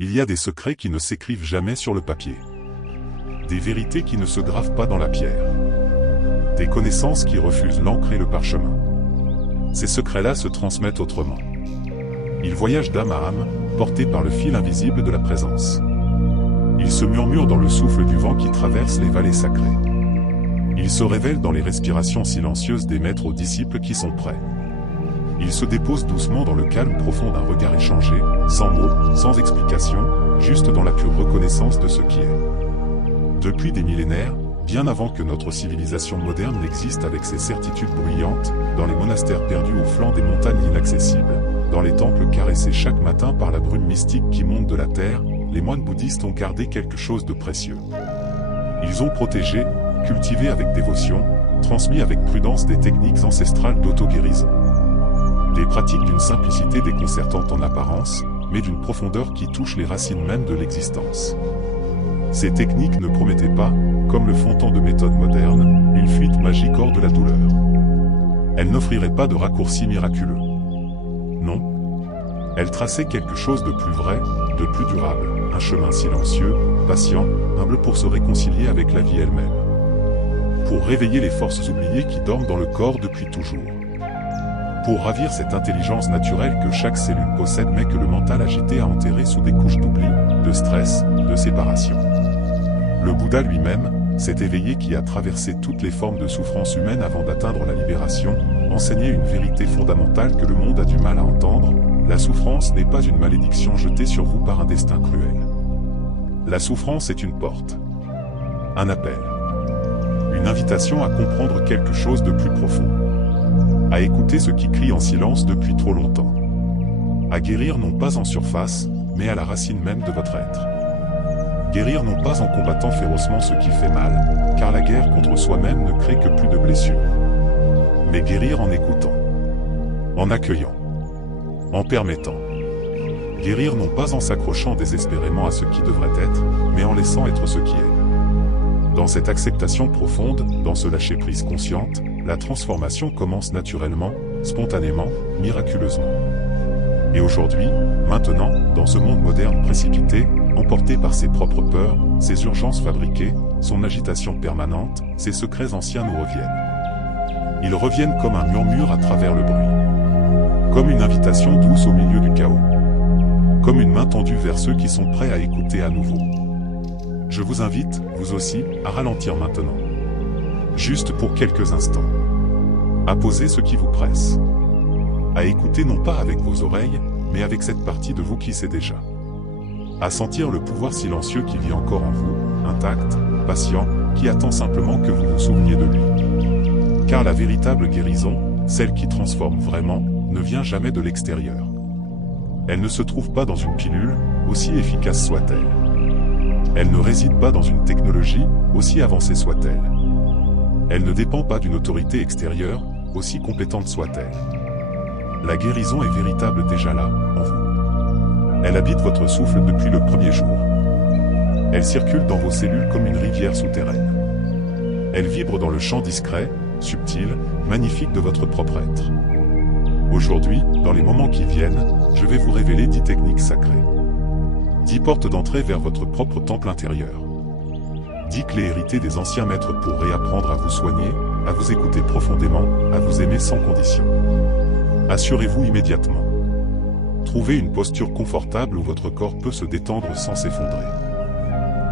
Il y a des secrets qui ne s'écrivent jamais sur le papier. Des vérités qui ne se gravent pas dans la pierre. Des connaissances qui refusent l'encre et le parchemin. Ces secrets-là se transmettent autrement. Ils voyagent d'âme à âme, portés par le fil invisible de la présence. Ils se murmurent dans le souffle du vent qui traverse les vallées sacrées. Ils se révèlent dans les respirations silencieuses des maîtres aux disciples qui sont prêts. Ils se déposent doucement dans le calme profond d'un regard échangé, sans mots, sans explication, juste dans la pure reconnaissance de ce qui est. Depuis des millénaires, bien avant que notre civilisation moderne n'existe avec ses certitudes bruyantes, dans les monastères perdus au flanc des montagnes inaccessibles, dans les temples caressés chaque matin par la brume mystique qui monte de la terre, les moines bouddhistes ont gardé quelque chose de précieux. Ils ont protégé, cultivé avec dévotion, transmis avec prudence des techniques ancestrales d'auto-guérison. Des pratiques d'une simplicité déconcertante en apparence, mais d'une profondeur qui touche les racines mêmes de l'existence. Ces techniques ne promettaient pas, comme le font tant de méthodes modernes, une fuite magique hors de la douleur. Elles n'offriraient pas de raccourcis miraculeux. Non. Elles traçaient quelque chose de plus vrai, de plus durable, un chemin silencieux, patient, humble pour se réconcilier avec la vie elle-même. Pour réveiller les forces oubliées qui dorment dans le corps depuis toujours. Pour ravir cette intelligence naturelle que chaque cellule possède mais que le mental agité a enterré sous des couches d'oubli, de stress, de séparation. Le Bouddha lui-même, cet éveillé qui a traversé toutes les formes de souffrance humaine avant d'atteindre la libération, enseignait une vérité fondamentale que le monde a du mal à entendre: la souffrance n'est pas une malédiction jetée sur vous par un destin cruel. La souffrance est une porte. Un appel. Une invitation à comprendre quelque chose de plus profond. À écouter ce qui crie en silence depuis trop longtemps. À guérir non pas en surface, mais à la racine même de votre être. Guérir non pas en combattant férocement ce qui fait mal, car la guerre contre soi-même ne crée que plus de blessures. Mais guérir en écoutant. En accueillant. En permettant. Guérir non pas en s'accrochant désespérément à ce qui devrait être, mais en laissant être ce qui est. Dans cette acceptation profonde, dans ce lâcher-prise consciente, la transformation commence naturellement, spontanément, miraculeusement. Et aujourd'hui, maintenant, dans ce monde moderne précipité, emporté par ses propres peurs, ses urgences fabriquées, son agitation permanente, ses secrets anciens nous reviennent. Ils reviennent comme un murmure à travers le bruit. Comme une invitation douce au milieu du chaos. Comme une main tendue vers ceux qui sont prêts à écouter à nouveau. Je vous invite, vous aussi, à ralentir maintenant. Juste pour quelques instants. À poser ce qui vous presse. À écouter non pas avec vos oreilles, mais avec cette partie de vous qui sait déjà. À sentir le pouvoir silencieux qui vit encore en vous, intact, patient, qui attend simplement que vous vous souveniez de lui. Car la véritable guérison, celle qui transforme vraiment, ne vient jamais de l'extérieur. Elle ne se trouve pas dans une pilule, aussi efficace soit-elle. Elle ne réside pas dans une technologie, aussi avancée soit-elle. Elle ne dépend pas d'une autorité extérieure, aussi compétente soit-elle. La guérison est véritable déjà là, en vous. Elle habite votre souffle depuis le premier jour. Elle circule dans vos cellules comme une rivière souterraine. Elle vibre dans le champ discret, subtil, magnifique de votre propre être. Aujourd'hui, dans les moments qui viennent, je vais vous révéler 10 techniques sacrées. 10 portes d'entrée vers votre propre temple intérieur. 10 clés héritées des anciens maîtres pour réapprendre à vous soigner, à vous écouter profondément, à vous aimer sans condition. Assurez-vous immédiatement. Trouvez une posture confortable où votre corps peut se détendre sans s'effondrer.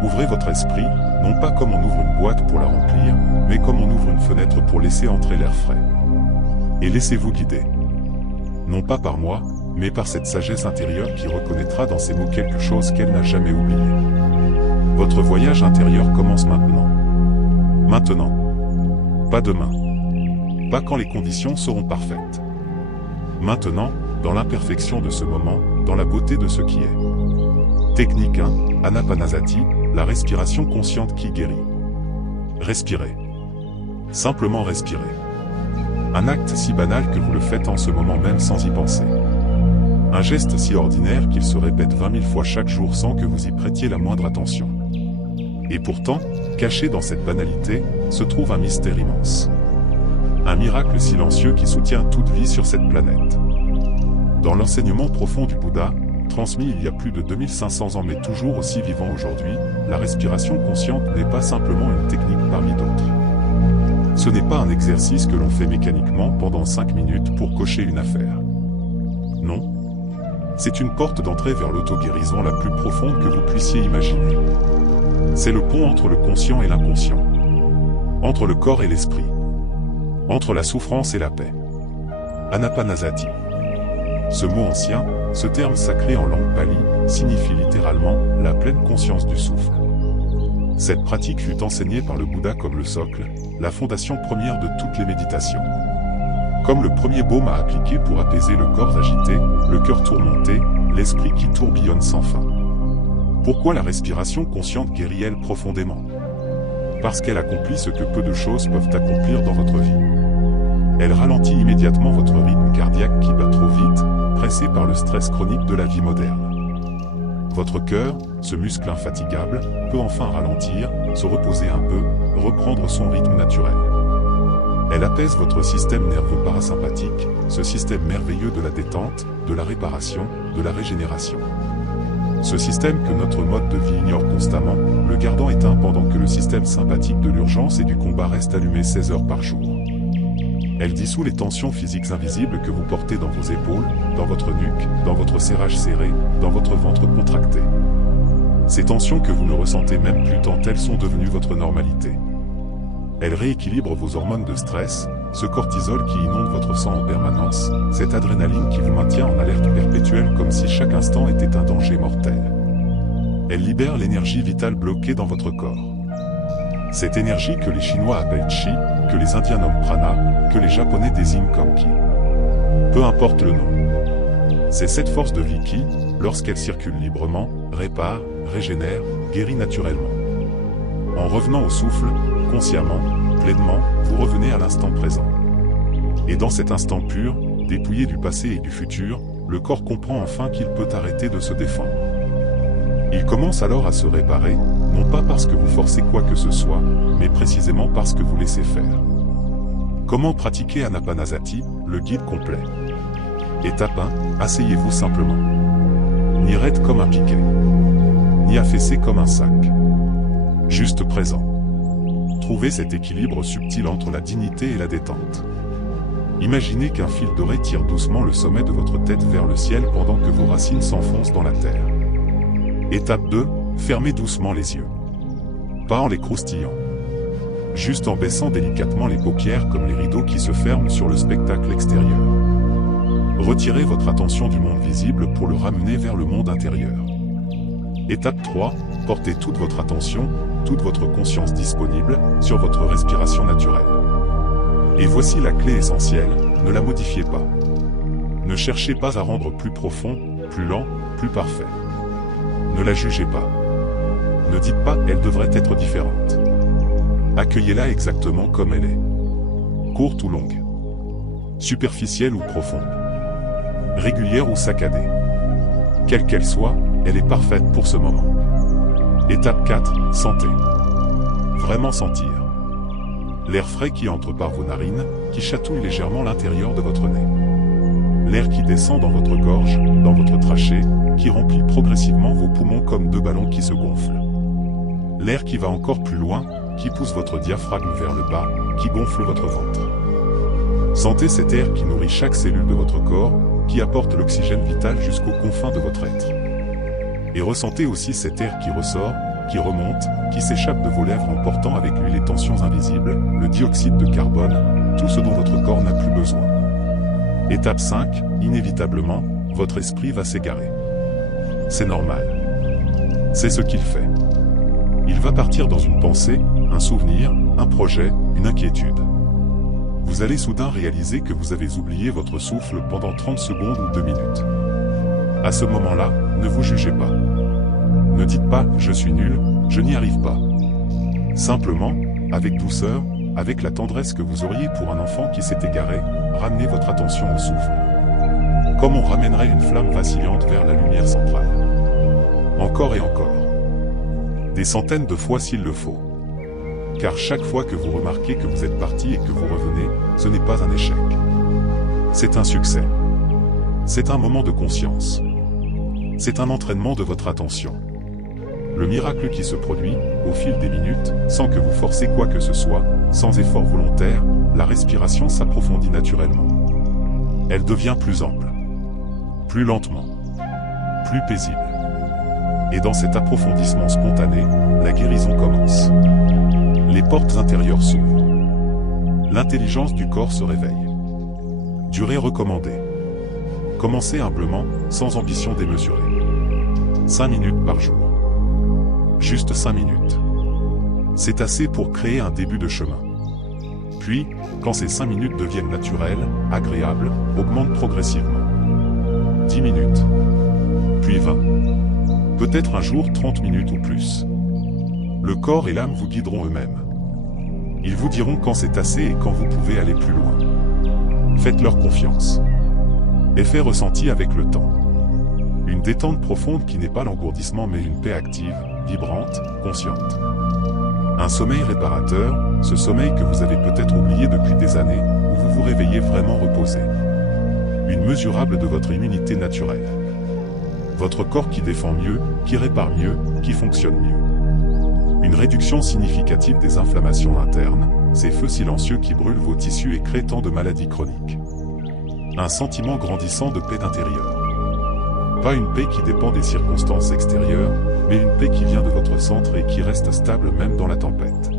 Ouvrez votre esprit, non pas comme on ouvre une boîte pour la remplir, mais comme on ouvre une fenêtre pour laisser entrer l'air frais. Et laissez-vous guider. Non pas par moi, mais par cette sagesse intérieure qui reconnaîtra dans ces mots quelque chose qu'elle n'a jamais oublié. Votre voyage intérieur commence maintenant. Maintenant. Pas demain. Pas quand les conditions seront parfaites. Maintenant, dans l'imperfection de ce moment, dans la beauté de ce qui est. Technique 1, Anapanasati, la respiration consciente qui guérit. Respirez. Simplement respirez. Un acte si banal que vous le faites en ce moment même sans y penser. Un geste si ordinaire qu'il se répète 20 000 fois chaque jour sans que vous y prêtiez la moindre attention. Et pourtant, caché dans cette banalité, se trouve un mystère immense. Un miracle silencieux qui soutient toute vie sur cette planète. Dans l'enseignement profond du Bouddha, transmis il y a plus de 2500 ans mais toujours aussi vivant aujourd'hui, la respiration consciente n'est pas simplement une technique parmi d'autres. Ce n'est pas un exercice que l'on fait mécaniquement pendant 5 minutes pour cocher une affaire. Non. C'est une porte d'entrée vers l'auto-guérison la plus profonde que vous puissiez imaginer. C'est le pont entre le conscient et l'inconscient. Entre le corps et l'esprit. Entre la souffrance et la paix. Anapanasati. Ce mot ancien, ce terme sacré en langue pali, signifie littéralement « la pleine conscience du souffle ». Cette pratique fut enseignée par le Bouddha comme le socle, la fondation première de toutes les méditations. Comme le premier baume à appliquer pour apaiser le corps agité, le cœur tourmenté, l'esprit qui tourbillonne sans fin. Pourquoi la respiration consciente guérit-elle profondément? Parce qu'elle accomplit ce que peu de choses peuvent accomplir dans votre vie. Elle ralentit immédiatement votre rythme cardiaque qui bat trop vite, pressé par le stress chronique de la vie moderne. Votre cœur, ce muscle infatigable, peut enfin ralentir, se reposer un peu, reprendre son rythme naturel. Elle apaise votre système nerveux parasympathique, ce système merveilleux de la détente, de la réparation, de la régénération. Ce système que notre mode de vie ignore constamment, le gardant éteint pendant que le système sympathique de l'urgence et du combat reste allumé 16 heures par jour. Elle dissout les tensions physiques invisibles que vous portez dans vos épaules, dans votre nuque, dans votre serrage serré, dans votre ventre contracté. Ces tensions que vous ne ressentez même plus tant elles sont devenues votre normalité. Elle rééquilibre vos hormones de stress, ce cortisol qui inonde votre sang en permanence, cette adrénaline qui vous maintient en alerte perpétuelle comme si chaque instant était un danger mortel. Elle libère l'énergie vitale bloquée dans votre corps. Cette énergie que les Chinois appellent Chi, que les Indiens nomment Prana, que les Japonais désignent comme Ki. Peu importe le nom. C'est cette force de vie qui, lorsqu'elle circule librement, répare, régénère, guérit naturellement. En revenant au souffle, consciemment, pleinement, vous revenez à l'instant présent. Et dans cet instant pur, dépouillé du passé et du futur, le corps comprend enfin qu'il peut arrêter de se défendre. Il commence alors à se réparer, non pas parce que vous forcez quoi que ce soit, mais précisément parce que vous laissez faire. Comment pratiquer Anapanasati, le guide complet? Étape 1, asseyez-vous simplement. Ni raide comme un piquet. Ni affaissé comme un sac. Juste présent. Trouvez cet équilibre subtil entre la dignité et la détente. Imaginez qu'un fil doré tire doucement le sommet de votre tête vers le ciel pendant que vos racines s'enfoncent dans la terre. Étape 2, fermez doucement les yeux. Pas en les croustillant. Juste en baissant délicatement les paupières comme les rideaux qui se ferment sur le spectacle extérieur. Retirez votre attention du monde visible pour le ramener vers le monde intérieur. Étape 3, portez toute votre attention, toute votre conscience disponible, sur votre respiration naturelle. Et voici la clé essentielle, ne la modifiez pas. Ne cherchez pas à rendre plus profond, plus lent, plus parfait. Ne la jugez pas. Ne dites pas « elle devrait être différente ». Accueillez-la exactement comme elle est. Courte ou longue. Superficielle ou profonde. Régulière ou saccadée. Quelle qu'elle soit, elle est parfaite pour ce moment. Étape 4, sentez. Vraiment sentir. L'air frais qui entre par vos narines, qui chatouille légèrement l'intérieur de votre nez. L'air qui descend dans votre gorge, dans votre trachée, qui remplit progressivement vos poumons comme deux ballons qui se gonflent. L'air qui va encore plus loin, qui pousse votre diaphragme vers le bas, qui gonfle votre ventre. Sentez cet air qui nourrit chaque cellule de votre corps, qui apporte l'oxygène vital jusqu'aux confins de votre être. Et ressentez aussi cet air qui ressort, qui remonte, qui s'échappe de vos lèvres en portant avec lui les tensions invisibles, le dioxyde de carbone, tout ce dont votre corps n'a plus besoin. Étape 5, inévitablement, votre esprit va s'égarer. C'est normal. C'est ce qu'il fait. Il va partir dans une pensée, un souvenir, un projet, une inquiétude. Vous allez soudain réaliser que vous avez oublié votre souffle pendant 30 secondes ou 2 minutes. À ce moment-là, ne vous jugez pas. Ne dites pas « je suis nul, je n'y arrive pas ». Simplement, avec douceur, avec la tendresse que vous auriez pour un enfant qui s'est égaré, ramenez votre attention au souffle. Comme on ramènerait une flamme vacillante vers la lumière centrale. Encore et encore. Des centaines de fois s'il le faut. Car chaque fois que vous remarquez que vous êtes parti et que vous revenez, ce n'est pas un échec. C'est un succès. C'est un moment de conscience. C'est un entraînement de votre attention. Le miracle qui se produit, au fil des minutes, sans que vous forcez quoi que ce soit, sans effort volontaire, la respiration s'approfondit naturellement. Elle devient plus ample, plus lentement, plus paisible. Et dans cet approfondissement spontané, la guérison commence. Les portes intérieures s'ouvrent. L'intelligence du corps se réveille. Durée recommandée. Commencez humblement, sans ambition démesurée. 5 minutes par jour. Juste 5 minutes. C'est assez pour créer un début de chemin. Puis, quand ces 5 minutes deviennent naturelles, agréables, augmentent progressivement. 10 minutes. Puis 20. Peut-être un jour 30 minutes ou plus. Le corps et l'âme vous guideront eux-mêmes. Ils vous diront quand c'est assez et quand vous pouvez aller plus loin. Faites-leur confiance. Effet ressenti avec le temps. Une détente profonde qui n'est pas l'engourdissement mais une paix active, vibrante, consciente. Un sommeil réparateur, ce sommeil que vous avez peut-être oublié depuis des années, où vous vous réveillez vraiment reposé. Une mesurable de votre immunité naturelle. Votre corps qui défend mieux, qui répare mieux, qui fonctionne mieux. Une réduction significative des inflammations internes, ces feux silencieux qui brûlent vos tissus et créent tant de maladies chroniques. Un sentiment grandissant de paix d'intérieur. Pas une paix qui dépend des circonstances extérieures, mais une paix qui vient de votre centre et qui reste stable même dans la tempête.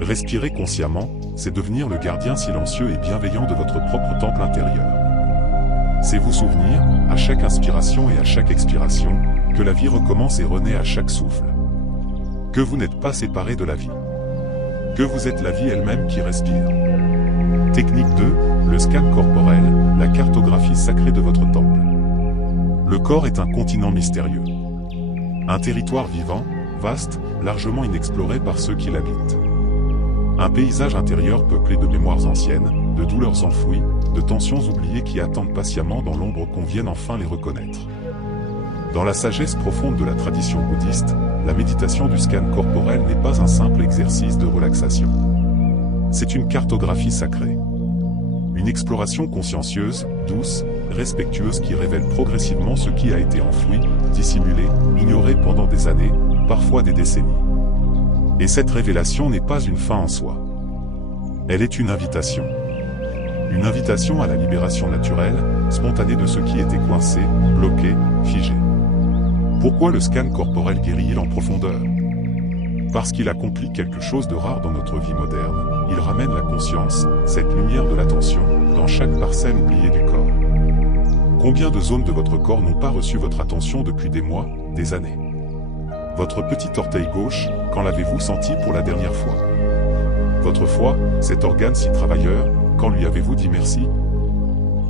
Respirer consciemment, c'est devenir le gardien silencieux et bienveillant de votre propre temple intérieur. C'est vous souvenir, à chaque inspiration et à chaque expiration, que la vie recommence et renaît à chaque souffle. Que vous n'êtes pas séparé de la vie. Que vous êtes la vie elle-même qui respire. Technique 2, le scan corporel, la cartographie sacrée de votre temple. Le corps est un continent mystérieux. Un territoire vivant, vaste, largement inexploré par ceux qui l'habitent. Un paysage intérieur peuplé de mémoires anciennes, de douleurs enfouies, de tensions oubliées qui attendent patiemment dans l'ombre qu'on vienne enfin les reconnaître. Dans la sagesse profonde de la tradition bouddhiste, la méditation du scan corporel n'est pas un simple exercice de relaxation. C'est une cartographie sacrée. Une exploration consciencieuse, douce, respectueuse qui révèle progressivement ce qui a été enfoui, dissimulé, ignoré pendant des années, parfois des décennies. Et cette révélation n'est pas une fin en soi. Elle est une invitation. Une invitation à la libération naturelle, spontanée de ce qui était coincé, bloqué, figé. Pourquoi le scan corporel guérit-il en profondeur? Parce qu'il accomplit quelque chose de rare dans notre vie moderne. Il ramène la conscience, cette lumière de l'attention, dans chaque parcelle oubliée du corps. Combien de zones de votre corps n'ont pas reçu votre attention depuis des mois, des années? Votre petit orteil gauche, quand l'avez-vous senti pour la dernière fois? Votre foie, cet organe si travailleur, quand lui avez-vous dit merci?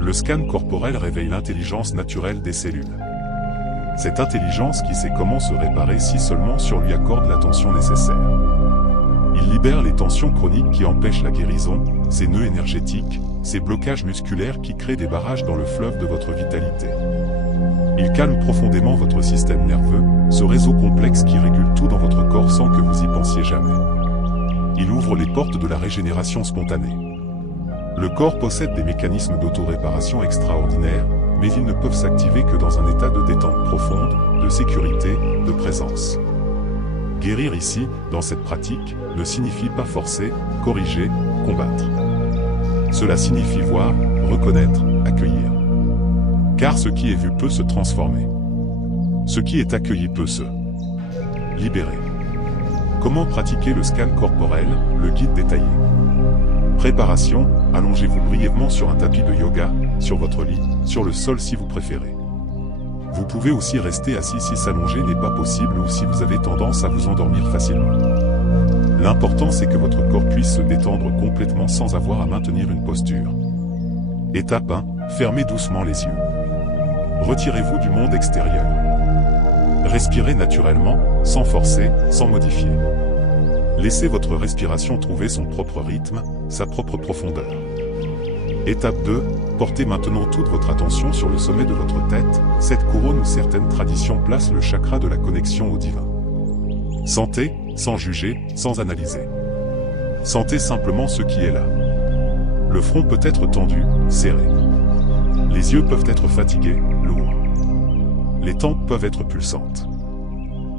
Le scan corporel réveille l'intelligence naturelle des cellules. Cette intelligence qui sait comment se réparer si seulement on lui accorde l'attention nécessaire. Il libère les tensions chroniques qui empêchent la guérison, ces nœuds énergétiques, ces blocages musculaires qui créent des barrages dans le fleuve de votre vitalité. Il calme profondément votre système nerveux, ce réseau complexe qui régule tout dans votre corps sans que vous y pensiez jamais. Il ouvre les portes de la régénération spontanée. Le corps possède des mécanismes d'auto-réparation extraordinaires, mais ils ne peuvent s'activer que dans un état de détente profonde, de sécurité, de présence. Guérir ici, dans cette pratique, ne signifie pas forcer, corriger, combattre. Cela signifie voir, reconnaître, accueillir. Car ce qui est vu peut se transformer. Ce qui est accueilli peut se libérer. Comment pratiquer le scan corporel, le guide détaillé. Préparation, allongez-vous brièvement sur un tapis de yoga, sur votre lit, sur le sol si vous préférez. Vous pouvez aussi rester assis si s'allonger n'est pas possible ou si vous avez tendance à vous endormir facilement. L'important c'est que votre corps puisse se détendre complètement sans avoir à maintenir une posture. Étape 1, fermez doucement les yeux. Retirez-vous du monde extérieur. Respirez naturellement, sans forcer, sans modifier. Laissez votre respiration trouver son propre rythme, sa propre profondeur. Étape 2, portez maintenant toute votre attention sur le sommet de votre tête, cette couronne où certaines traditions placent le chakra de la connexion au divin. Sentez, sans juger, sans analyser. Sentez simplement ce qui est là. Le front peut être tendu, serré. Les yeux peuvent être fatigués, lourds. Les tempes peuvent être pulsantes.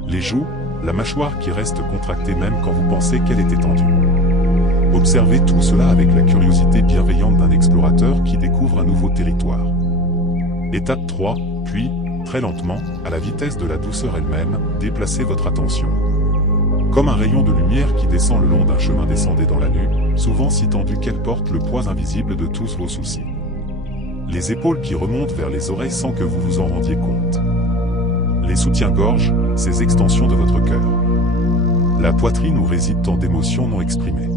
Les joues, la mâchoire qui reste contractée même quand vous pensez qu'elle est étendue. Observez tout cela avec la curiosité bienveillante d'un explorateur qui découvre un nouveau territoire. Étape 3, puis, très lentement, à la vitesse de la douceur elle-même, déplacez votre attention. Comme un rayon de lumière qui descend le long d'un chemin, descendez dans la nuque, souvent si tendu qu'elle porte le poids invisible de tous vos soucis. Les épaules qui remontent vers les oreilles sans que vous vous en rendiez compte. Les soutiens-gorge, ces extensions de votre cœur. La poitrine où résident tant d'émotions non exprimées.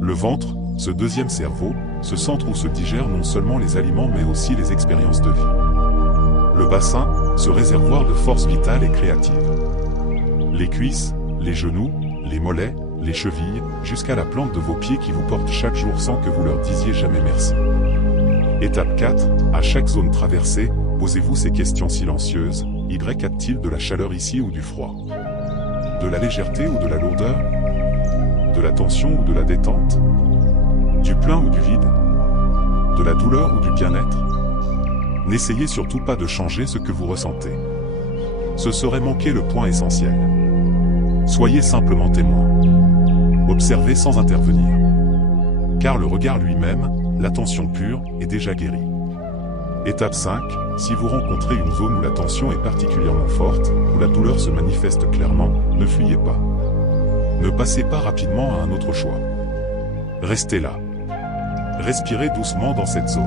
Le ventre, ce deuxième cerveau, ce centre où se digèrent non seulement les aliments mais aussi les expériences de vie. Le bassin, ce réservoir de force vitale et créative. Les cuisses, les genoux, les mollets, les chevilles, jusqu'à la plante de vos pieds qui vous portent chaque jour sans que vous leur disiez jamais merci. Étape 4, à chaque zone traversée, posez-vous ces questions silencieuses. Y a-t-il de la chaleur ici ou du froid? De la légèreté ou de la lourdeur? De la tension ou de la détente? Du plein ou du vide? De la douleur ou du bien-être? N'essayez surtout pas de changer ce que vous ressentez. Ce serait manquer le point essentiel. Soyez simplement témoin. Observez sans intervenir. Car le regard lui-même, l'attention pure, est déjà guérie. Étape 5, si vous rencontrez une zone où la tension est particulièrement forte, où la douleur se manifeste clairement, ne fuyez pas. Ne passez pas rapidement à un autre choix. Restez là. Respirez doucement dans cette zone.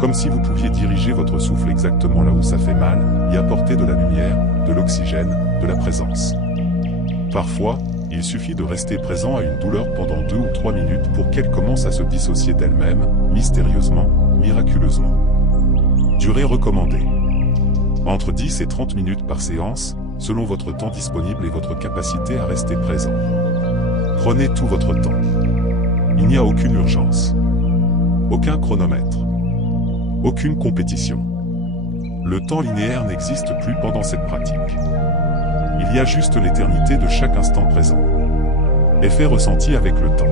Comme si vous pouviez diriger votre souffle exactement là où ça fait mal, y apporter de la lumière, de l'oxygène, de la présence. Parfois, il suffit de rester présent à une douleur pendant 2 ou 3 minutes pour qu'elle commence à se dissocier d'elle-même, mystérieusement, miraculeusement. Durée recommandée. Entre 10 et 30 minutes par séance, selon votre temps disponible et votre capacité à rester présent. Prenez tout votre temps. Il n'y a aucune urgence. Aucun chronomètre. Aucune compétition. Le temps linéaire n'existe plus pendant cette pratique. Il y a juste l'éternité de chaque instant présent. Effet ressenti avec le temps.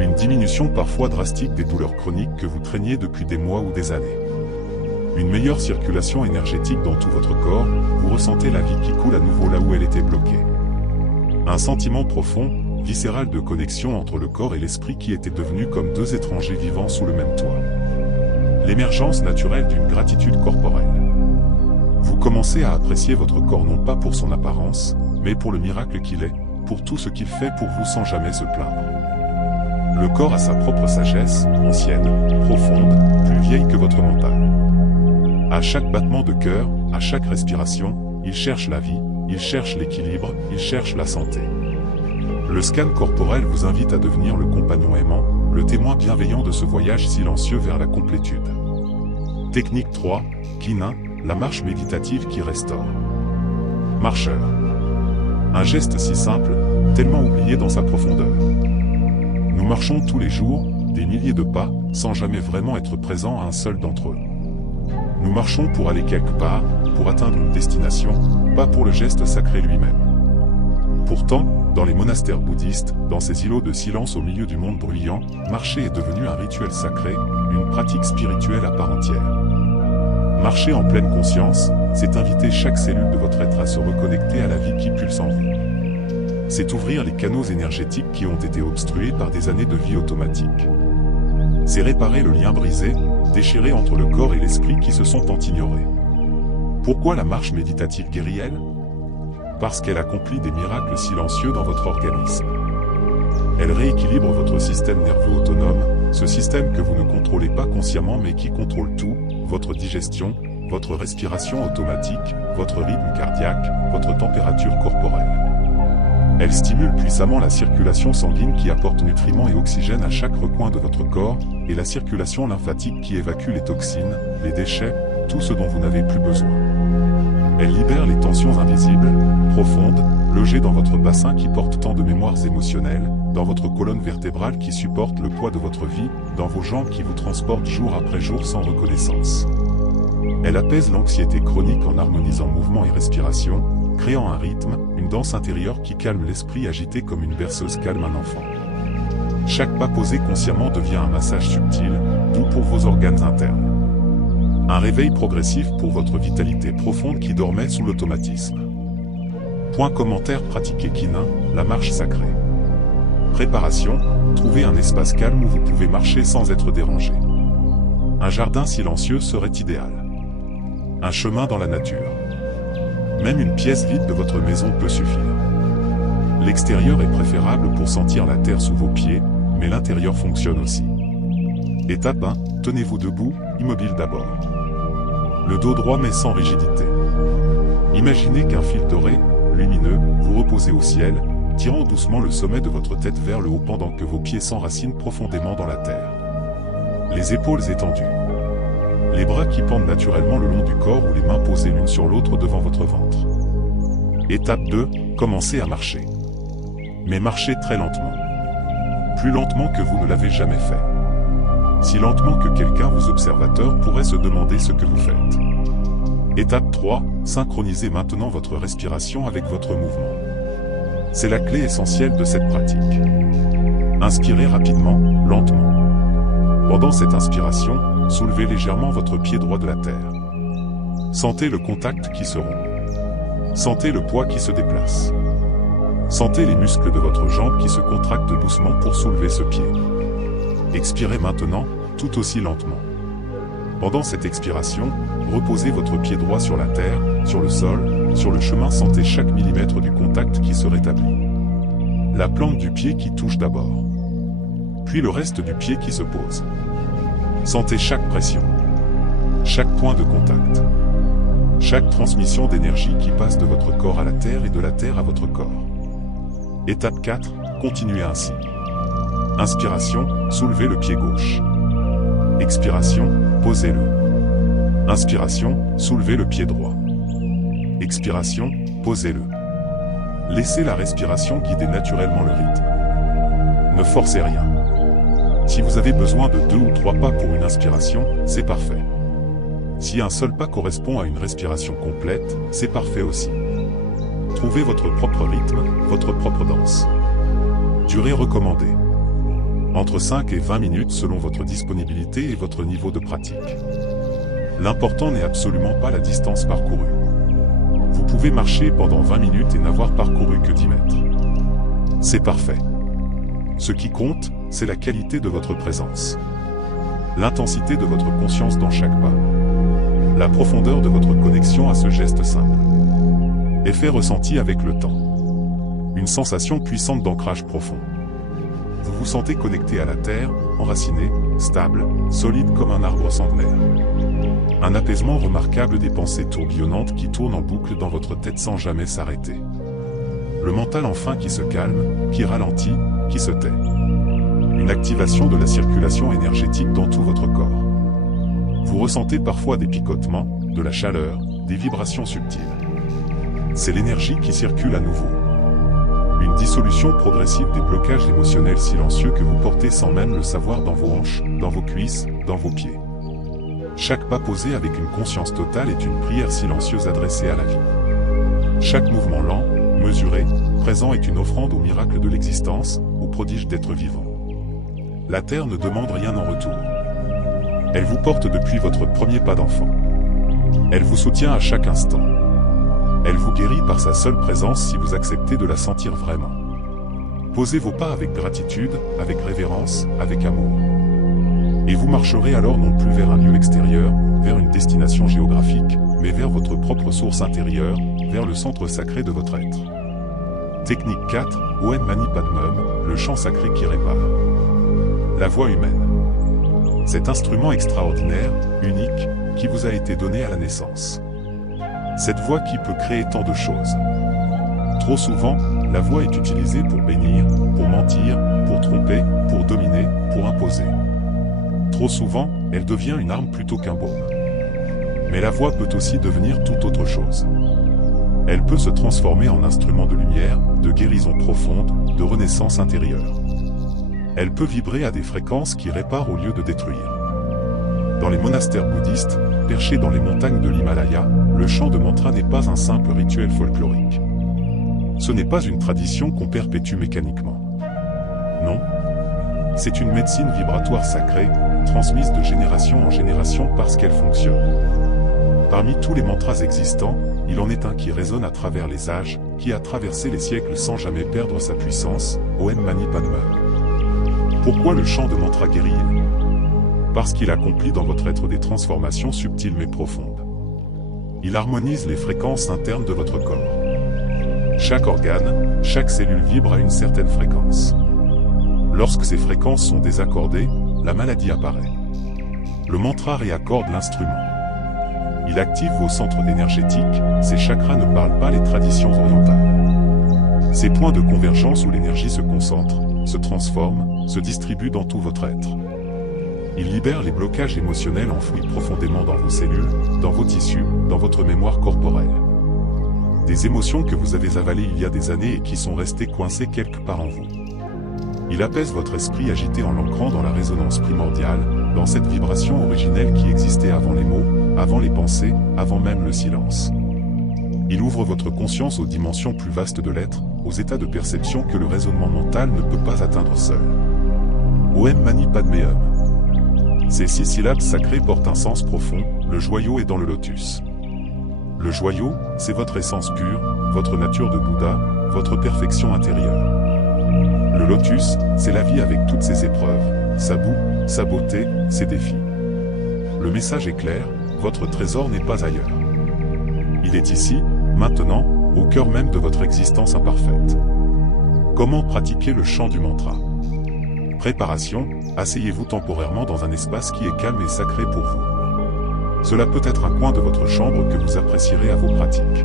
Une diminution parfois drastique des douleurs chroniques que vous traîniez depuis des mois ou des années. Une meilleure circulation énergétique dans tout votre corps, vous ressentez la vie qui coule à nouveau là où elle était bloquée. Un sentiment profond, viscéral de connexion entre le corps et l'esprit qui étaient devenus comme deux étrangers vivant sous le même toit. L'émergence naturelle d'une gratitude corporelle. Vous commencez à apprécier votre corps non pas pour son apparence, mais pour le miracle qu'il est, pour tout ce qu'il fait pour vous sans jamais se plaindre. Le corps a sa propre sagesse, ancienne, profonde, plus vieille que votre mental. À chaque battement de cœur, à chaque respiration, il cherche la vie, il cherche l'équilibre, il cherche la santé. Le scan corporel vous invite à devenir le compagnon aimant, le témoin bienveillant de ce voyage silencieux vers la complétude. Technique 3, Qigong, la marche méditative qui restaure. Marcheur. Un geste si simple, tellement oublié dans sa profondeur. Nous marchons tous les jours, des milliers de pas, sans jamais vraiment être présents à un seul d'entre eux. Nous marchons pour aller quelque part, pour atteindre une destination, pas pour le geste sacré lui-même. Pourtant, dans les monastères bouddhistes, dans ces îlots de silence au milieu du monde bruyant, marcher est devenu un rituel sacré, une pratique spirituelle à part entière. Marcher en pleine conscience, c'est inviter chaque cellule de votre être à se reconnecter à la vie qui pulse en vous. C'est ouvrir les canaux énergétiques qui ont été obstrués par des années de vie automatique. C'est réparer le lien brisé, déchiré entre le corps et l'esprit qui se sont tant ignorés. Pourquoi la marche méditative guérit-elle? Parce qu'elle accomplit des miracles silencieux dans votre organisme. Elle rééquilibre votre système nerveux autonome, ce système que vous ne contrôlez pas consciemment mais qui contrôle tout, votre digestion, votre respiration automatique, votre rythme cardiaque, votre température corporelle. Elle stimule puissamment la circulation sanguine qui apporte nutriments et oxygène à chaque recoin de votre corps, et la circulation lymphatique qui évacue les toxines, les déchets, tout ce dont vous n'avez plus besoin. Elle libère les tensions invisibles, profondes, logées dans votre bassin qui porte tant de mémoires émotionnelles, dans votre colonne vertébrale qui supporte le poids de votre vie, dans vos jambes qui vous transportent jour après jour sans reconnaissance. Elle apaise l'anxiété chronique en harmonisant mouvement et respiration, créant un rythme, une danse intérieure qui calme l'esprit agité comme une berceuse calme un enfant. Chaque pas posé consciemment devient un massage subtil, doux pour vos organes internes. Un réveil progressif pour votre vitalité profonde qui dormait sous l'automatisme. Point commentaire pratiquez Qigong, la marche sacrée. Préparation, trouvez un espace calme où vous pouvez marcher sans être dérangé. Un jardin silencieux serait idéal. Un chemin dans la nature. Même une pièce vide de votre maison peut suffire. L'extérieur est préférable pour sentir la terre sous vos pieds, mais l'intérieur fonctionne aussi. Étape 1, tenez-vous debout, immobile d'abord. Le dos droit mais sans rigidité. Imaginez qu'un fil doré, lumineux, vous repose au ciel, tirant doucement le sommet de votre tête vers le haut pendant que vos pieds s'enracinent profondément dans la terre. Les épaules étendues. Les bras qui pendent naturellement le long du corps ou les mains posées l'une sur l'autre devant votre ventre. Étape 2, commencez à marcher. Mais marchez très lentement. Plus lentement que vous ne l'avez jamais fait. Si lentement que quelqu'un, vos observateurs, pourrait se demander ce que vous faites. Étape 3, synchronisez maintenant votre respiration avec votre mouvement. C'est la clé essentielle de cette pratique. Inspirez rapidement, lentement. Pendant cette inspiration, soulevez légèrement votre pied droit de la terre. Sentez le contact qui se rompt. Sentez le poids qui se déplace. Sentez les muscles de votre jambe qui se contractent doucement pour soulever ce pied. Expirez maintenant, tout aussi lentement. Pendant cette expiration, reposez votre pied droit sur la terre, sur le sol, sur le chemin, sentez chaque millimètre du contact qui se rétablit. La plante du pied qui touche d'abord. Puis le reste du pied qui se pose. Sentez chaque pression. Chaque point de contact. Chaque transmission d'énergie qui passe de votre corps à la terre et de la terre à votre corps. Étape 4, continuez ainsi. Inspiration, soulevez le pied gauche. Expiration, posez-le. Inspiration, soulevez le pied droit. Expiration, posez-le. Laissez la respiration guider naturellement le rythme. Ne forcez rien. Si vous avez besoin de 2 ou 3 pas pour une inspiration, c'est parfait. Si un seul pas correspond à une respiration complète, c'est parfait aussi. Trouvez votre propre rythme, votre propre danse. Durée recommandée. Entre 5 et 20 minutes selon votre disponibilité et votre niveau de pratique. L'important n'est absolument pas la distance parcourue. Vous pouvez marcher pendant 20 minutes et n'avoir parcouru que 10 mètres. C'est parfait. Ce qui compte, c'est la qualité de votre présence. L'intensité de votre conscience dans chaque pas. La profondeur de votre connexion à ce geste simple. Effet ressenti avec le temps. Une sensation puissante d'ancrage profond. Vous vous sentez connecté à la terre, enraciné, stable, solide comme un arbre centenaire. Un apaisement remarquable des pensées tourbillonnantes qui tournent en boucle dans votre tête sans jamais s'arrêter. Le mental enfin qui se calme, qui ralentit, qui se tait. Une activation de la circulation énergétique dans tout votre corps. Vous ressentez parfois des picotements, de la chaleur, des vibrations subtiles. C'est l'énergie qui circule à nouveau. Une dissolution progressive des blocages émotionnels silencieux que vous portez sans même le savoir dans vos hanches, dans vos cuisses, dans vos pieds. Chaque pas posé avec une conscience totale est une prière silencieuse adressée à la vie. Chaque mouvement lent, mesuré, présent est une offrande au miracle de l'existence, au prodige d'être vivant. La Terre ne demande rien en retour. Elle vous porte depuis votre premier pas d'enfant. Elle vous soutient à chaque instant. Elle vous guérit par sa seule présence si vous acceptez de la sentir vraiment. Posez vos pas avec gratitude, avec révérence, avec amour. Et vous marcherez alors non plus vers un lieu extérieur, vers une destination géographique, mais vers votre propre source intérieure, vers le centre sacré de votre être. Technique 4, Om Mani Padmum, le chant sacré qui répare. La voix humaine. Cet instrument extraordinaire, unique, qui vous a été donné à la naissance. Cette voix qui peut créer tant de choses. Trop souvent, la voix est utilisée pour bénir, pour mentir, pour tromper, pour dominer, pour imposer. Trop souvent, elle devient une arme plutôt qu'un baume. Mais la voix peut aussi devenir tout autre chose. Elle peut se transformer en instrument de lumière, de guérison profonde, de renaissance intérieure. Elle peut vibrer à des fréquences qui réparent au lieu de détruire. Dans les monastères bouddhistes, perchés dans les montagnes de l'Himalaya, le chant de mantra n'est pas un simple rituel folklorique. Ce n'est pas une tradition qu'on perpétue mécaniquement. Non. C'est une médecine vibratoire sacrée, transmise de génération en génération parce qu'elle fonctionne. Parmi tous les mantras existants, il en est un qui résonne à travers les âges, qui a traversé les siècles sans jamais perdre sa puissance, Om Mani Padme. Pourquoi le chant de mantra guérit-il? Parce qu'il accomplit dans votre être des transformations subtiles mais profondes. Il harmonise les fréquences internes de votre corps. Chaque organe, chaque cellule vibre à une certaine fréquence. Lorsque ces fréquences sont désaccordées, la maladie apparaît. Le mantra réaccorde l'instrument. Il active vos centres énergétiques, ces chakras ne parlent pas les traditions orientales. Ces points de convergence où l'énergie se concentre, se transforme, se distribue dans tout votre être. Il libère les blocages émotionnels enfouis profondément dans vos cellules, dans vos tissus, dans votre mémoire corporelle. Des émotions que vous avez avalées il y a des années et qui sont restées coincées quelque part en vous. Il apaise votre esprit agité en l'ancrant dans la résonance primordiale, dans cette vibration originelle qui existait avant les mots, avant les pensées, avant même le silence. Il ouvre votre conscience aux dimensions plus vastes de l'être, aux états de perception que le raisonnement mental ne peut pas atteindre seul. Om Mani Padme Hum. Ces 6 syllabes sacrées portent un sens profond, le joyau est dans le lotus. Le joyau, c'est votre essence pure, votre nature de Bouddha, votre perfection intérieure. Le lotus, c'est la vie avec toutes ses épreuves, sa boue, sa beauté, ses défis. Le message est clair, votre trésor n'est pas ailleurs. Il est ici, maintenant, au cœur même de votre existence imparfaite. Comment pratiquer le chant du mantra? Préparation, asseyez-vous temporairement dans un espace qui est calme et sacré pour vous. Cela peut être un coin de votre chambre que vous apprécierez à vos pratiques.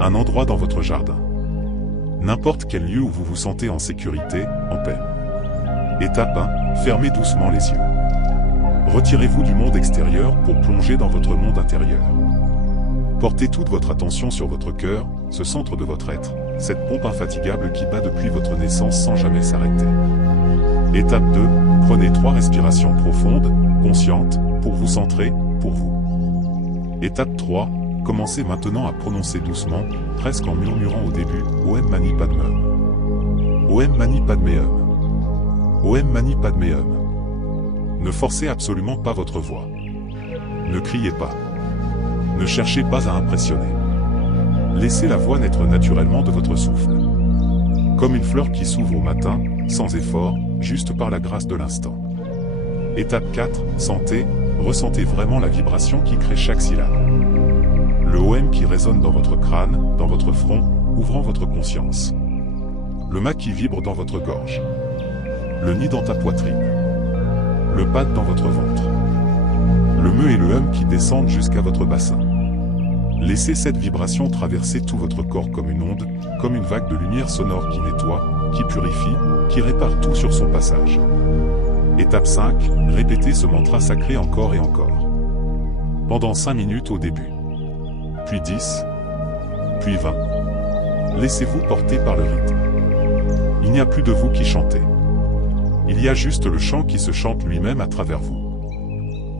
Un endroit dans votre jardin. N'importe quel lieu où vous vous sentez en sécurité, en paix. Étape 1, fermez doucement les yeux. Retirez-vous du monde extérieur pour plonger dans votre monde intérieur. Portez toute votre attention sur votre cœur, ce centre de votre être, cette pompe infatigable qui bat depuis votre naissance sans jamais s'arrêter. Étape 2, prenez 3 respirations profondes, conscientes, pour vous centrer, pour vous. Étape 3, commencez maintenant à prononcer doucement, presque en murmurant au début, Om Mani Padme Hum. Om Mani Padme Hum. Om Mani Padme Hum. Ne forcez absolument pas votre voix. Ne criez pas. Ne cherchez pas à impressionner. Laissez la voix naître naturellement de votre souffle. Comme une fleur qui s'ouvre au matin, sans effort, juste par la grâce de l'instant. Étape 4, sentez, ressentez vraiment la vibration qui crée chaque syllabe. Le OM qui résonne dans votre crâne, dans votre front, ouvrant votre conscience. Le Ma qui vibre dans votre gorge. Le Ni dans ta poitrine. Le Pad dans votre ventre. Le Me et le Hum qui descendent jusqu'à votre bassin. Laissez cette vibration traverser tout votre corps comme une onde, comme une vague de lumière sonore qui nettoie, qui purifie, qui répare tout sur son passage. Étape 5, répétez ce mantra sacré encore et encore. Pendant 5 minutes au début. Puis 10, puis 20. Laissez-vous porter par le rythme. Il n'y a plus de vous qui chantez. Il y a juste le chant qui se chante lui-même à travers vous.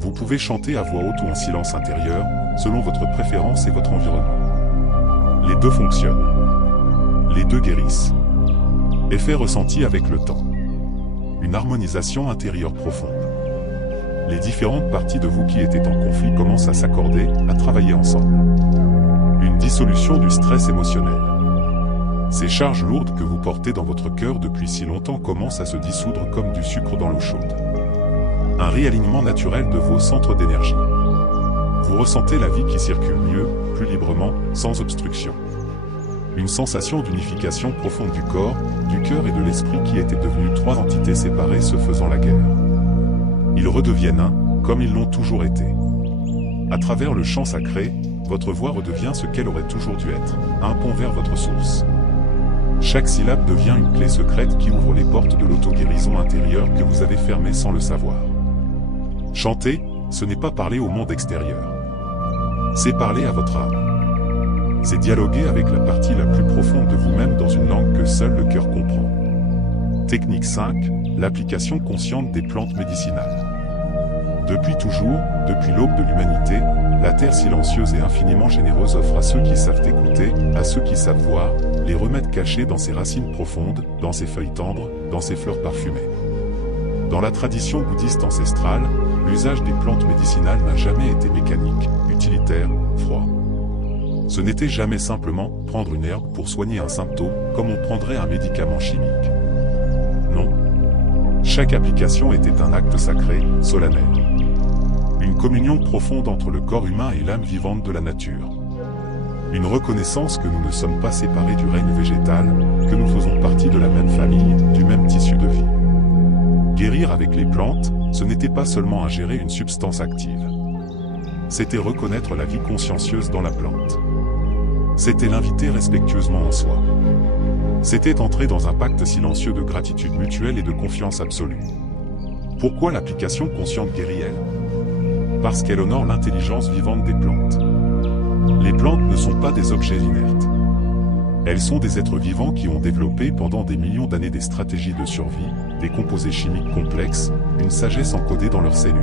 Vous pouvez chanter à voix haute ou en silence intérieur, selon votre préférence et votre environnement. Les deux fonctionnent. Les deux guérissent. Effet ressenti avec le temps. Une harmonisation intérieure profonde. Les différentes parties de vous qui étaient en conflit commencent à s'accorder, à travailler ensemble. Une dissolution du stress émotionnel. Ces charges lourdes que vous portez dans votre cœur depuis si longtemps commencent à se dissoudre comme du sucre dans l'eau chaude. Un réalignement naturel de vos centres d'énergie. Vous ressentez la vie qui circule mieux, plus librement, sans obstruction. Une sensation d'unification profonde du corps, du cœur et de l'esprit qui étaient devenus 3 entités séparées se faisant la guerre. Ils redeviennent un, comme ils l'ont toujours été. À travers le chant sacré, votre voix redevient ce qu'elle aurait toujours dû être, un pont vers votre source. Chaque syllabe devient une clé secrète qui ouvre les portes de l'auto-guérison intérieure que vous avez fermées sans le savoir. Chanter, ce n'est pas parler au monde extérieur. C'est parler à votre âme. C'est dialoguer avec la partie la plus profonde de vous-même dans une langue que seul le cœur comprend. Technique 5, l'application consciente des plantes médicinales. Depuis toujours, depuis l'aube de l'humanité, la terre silencieuse et infiniment généreuse offre à ceux qui savent écouter, à ceux qui savent voir, les remèdes cachés dans ses racines profondes, dans ses feuilles tendres, dans ses fleurs parfumées. Dans la tradition bouddhiste ancestrale, l'usage des plantes médicinales n'a jamais été mécanique, utilitaire, froid. Ce n'était jamais simplement prendre une herbe pour soigner un symptôme, comme on prendrait un médicament chimique. Non. Chaque application était un acte sacré, solennel. Une communion profonde entre le corps humain et l'âme vivante de la nature. Une reconnaissance que nous ne sommes pas séparés du règne végétal, que nous faisons partie de la même famille, du même tissu de vie. Guérir avec les plantes, ce n'était pas seulement ingérer une substance active. C'était reconnaître la vie consciencieuse dans la plante. C'était l'inviter respectueusement en soi. C'était entrer dans un pacte silencieux de gratitude mutuelle et de confiance absolue. Pourquoi l'application consciente guérit-elle? Parce qu'elle honore l'intelligence vivante des plantes. Les plantes ne sont pas des objets inertes. Elles sont des êtres vivants qui ont développé pendant des millions d'années des stratégies de survie, des composés chimiques complexes, une sagesse encodée dans leurs cellules.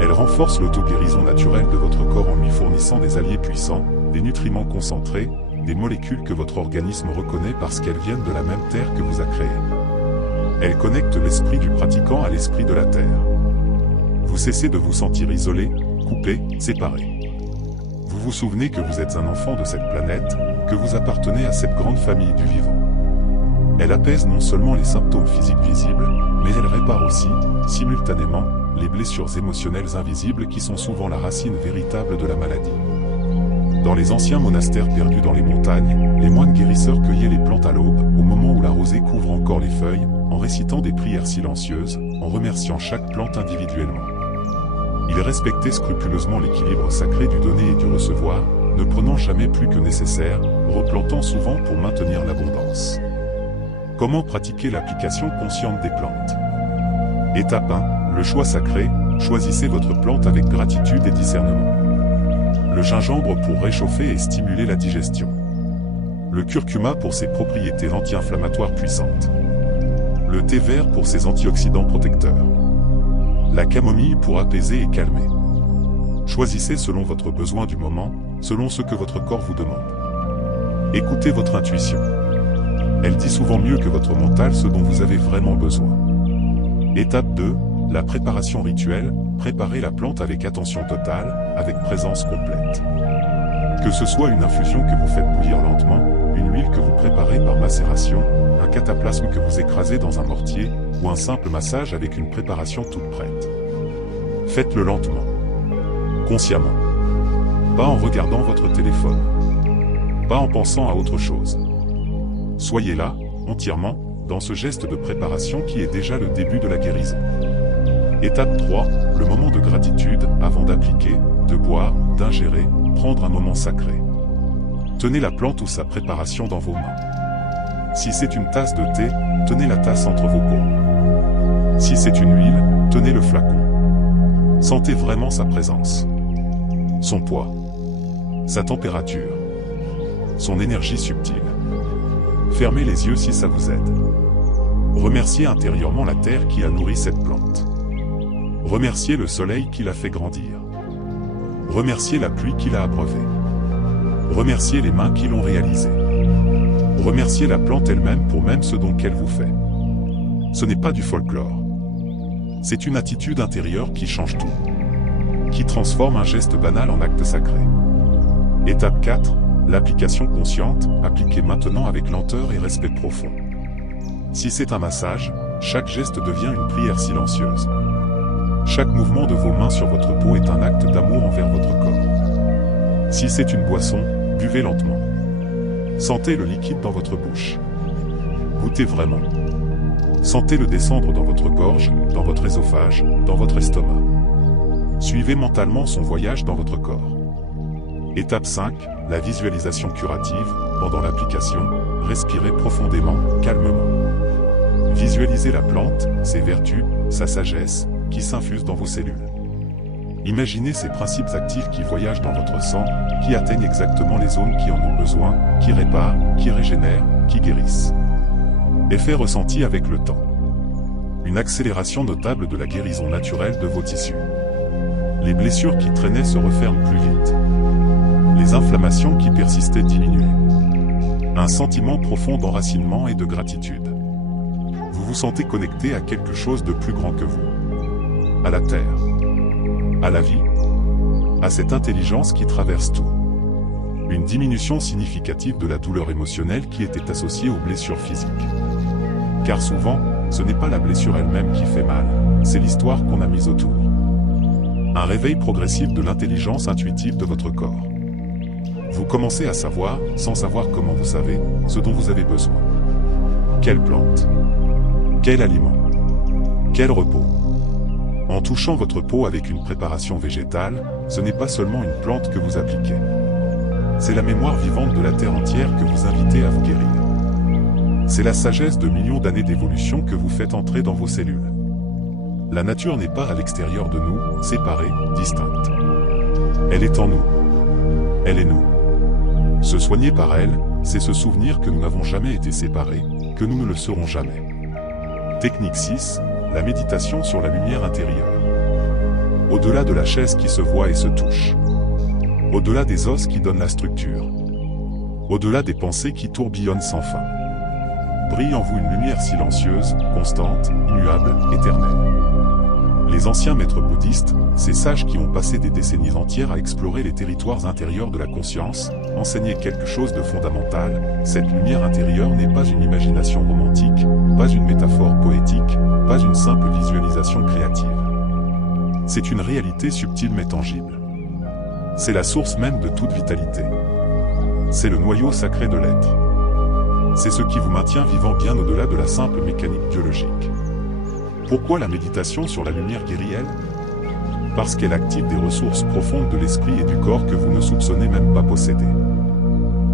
Elles renforcent l'auto-guérison naturelle de votre corps en lui fournissant des alliés puissants, des nutriments concentrés, des molécules que votre organisme reconnaît parce qu'elles viennent de la même terre que vous a créée. Elles connectent l'esprit du pratiquant à l'esprit de la terre. Vous cessez de vous sentir isolé, coupé, séparé. Vous vous souvenez que vous êtes un enfant de cette planète, que vous appartenez à cette grande famille du vivant. Elle apaise non seulement les symptômes physiques visibles, mais elle répare aussi, simultanément, les blessures émotionnelles invisibles qui sont souvent la racine véritable de la maladie. Dans les anciens monastères perdus dans les montagnes, les moines guérisseurs cueillaient les plantes à l'aube, au moment où la rosée couvre encore les feuilles, en récitant des prières silencieuses, en remerciant chaque plante individuellement. Ils respectaient scrupuleusement l'équilibre sacré du donner et du recevoir, ne prenant jamais plus que nécessaire, replantant souvent pour maintenir l'abondance. Comment pratiquer l'application consciente des plantes? Étape 1. Le choix sacré, choisissez votre plante avec gratitude et discernement. Le gingembre pour réchauffer et stimuler la digestion. Le curcuma pour ses propriétés anti-inflammatoires puissantes. Le thé vert pour ses antioxydants protecteurs. La camomille pour apaiser et calmer. Choisissez selon votre besoin du moment, selon ce que votre corps vous demande. Écoutez votre intuition. Elle dit souvent mieux que votre mental ce dont vous avez vraiment besoin. Étape 2. La préparation rituelle, préparez la plante avec attention totale, avec présence complète. Que ce soit une infusion que vous faites bouillir lentement, une huile que vous préparez par macération, un cataplasme que vous écrasez dans un mortier, ou un simple massage avec une préparation toute prête. Faites-le lentement. Consciemment. Pas en regardant votre téléphone. Pas en pensant à autre chose. Soyez là, entièrement, dans ce geste de préparation qui est déjà le début de la guérison. Étape 3, le moment de gratitude, avant d'appliquer, de boire, d'ingérer, prendre un moment sacré. Tenez la plante ou sa préparation dans vos mains. Si c'est une tasse de thé, tenez la tasse entre vos paumes. Si c'est une huile, tenez le flacon. Sentez vraiment sa présence. Son poids. Sa température. Son énergie subtile. Fermez les yeux si ça vous aide. Remerciez intérieurement la terre qui a nourri cette plante. Remerciez le soleil qui l'a fait grandir. Remerciez la pluie qui l'a abreuvée. Remerciez les mains qui l'ont réalisée. Remerciez la plante elle-même pour même ce dont qu'elle vous fait. Ce n'est pas du folklore. C'est une attitude intérieure qui change tout. Qui transforme un geste banal en acte sacré. Étape 4, l'application consciente, appliquez maintenant avec lenteur et respect profond. Si c'est un massage, chaque geste devient une prière silencieuse. Chaque mouvement de vos mains sur votre peau est un acte d'amour envers votre corps. Si c'est une boisson, buvez lentement. Sentez le liquide dans votre bouche. Goûtez vraiment. Sentez-le descendre dans votre gorge, dans votre œsophage, dans votre estomac. Suivez mentalement son voyage dans votre corps. Étape 5, la visualisation curative. Pendant l'application, respirez profondément, calmement. Visualisez la plante, ses vertus, sa sagesse, qui s'infuse dans vos cellules. Imaginez ces principes actifs qui voyagent dans votre sang, qui atteignent exactement les zones qui en ont besoin, qui réparent, qui régénèrent, qui guérissent. Effet ressenti avec le temps. Une accélération notable de la guérison naturelle de vos tissus. Les blessures qui traînaient se referment plus vite. Les inflammations qui persistaient diminuaient. Un sentiment profond d'enracinement et de gratitude. Vous vous sentez connecté à quelque chose de plus grand que vous. À la Terre. À la vie. À cette intelligence qui traverse tout. Une diminution significative de la douleur émotionnelle qui était associée aux blessures physiques. Car souvent, ce n'est pas la blessure elle-même qui fait mal, c'est l'histoire qu'on a mise autour. Un réveil progressif de l'intelligence intuitive de votre corps. Vous commencez à savoir, sans savoir comment vous savez, ce dont vous avez besoin. Quelle plante? Quel aliment? Quel repos? En touchant votre peau avec une préparation végétale, ce n'est pas seulement une plante que vous appliquez. C'est la mémoire vivante de la Terre entière que vous invitez à vous guérir. C'est la sagesse de millions d'années d'évolution que vous faites entrer dans vos cellules. La nature n'est pas à l'extérieur de nous, séparée, distincte. Elle est en nous. Elle est nous. Se soigner par elle, c'est se souvenir que nous n'avons jamais été séparés, que nous ne le serons jamais. Technique 6, la méditation sur la lumière intérieure. Au-delà de la chaise qui se voit et se touche. Au-delà des os qui donnent la structure. Au-delà des pensées qui tourbillonnent sans fin. Brille en vous une lumière silencieuse, constante, immuable, éternelle. Les anciens maîtres bouddhistes, ces sages qui ont passé des décennies entières à explorer les territoires intérieurs de la conscience, enseignaient quelque chose de fondamental. Cette lumière intérieure n'est pas une imagination romantique, pas une métaphore poétique, pas une simple visualisation créative. C'est une réalité subtile mais tangible. C'est la source même de toute vitalité. C'est le noyau sacré de l'être. C'est ce qui vous maintient vivant bien au-delà de la simple mécanique biologique. Pourquoi la méditation sur la lumière guérit-elle? Parce qu'elle active des ressources profondes de l'esprit et du corps que vous ne soupçonnez même pas posséder.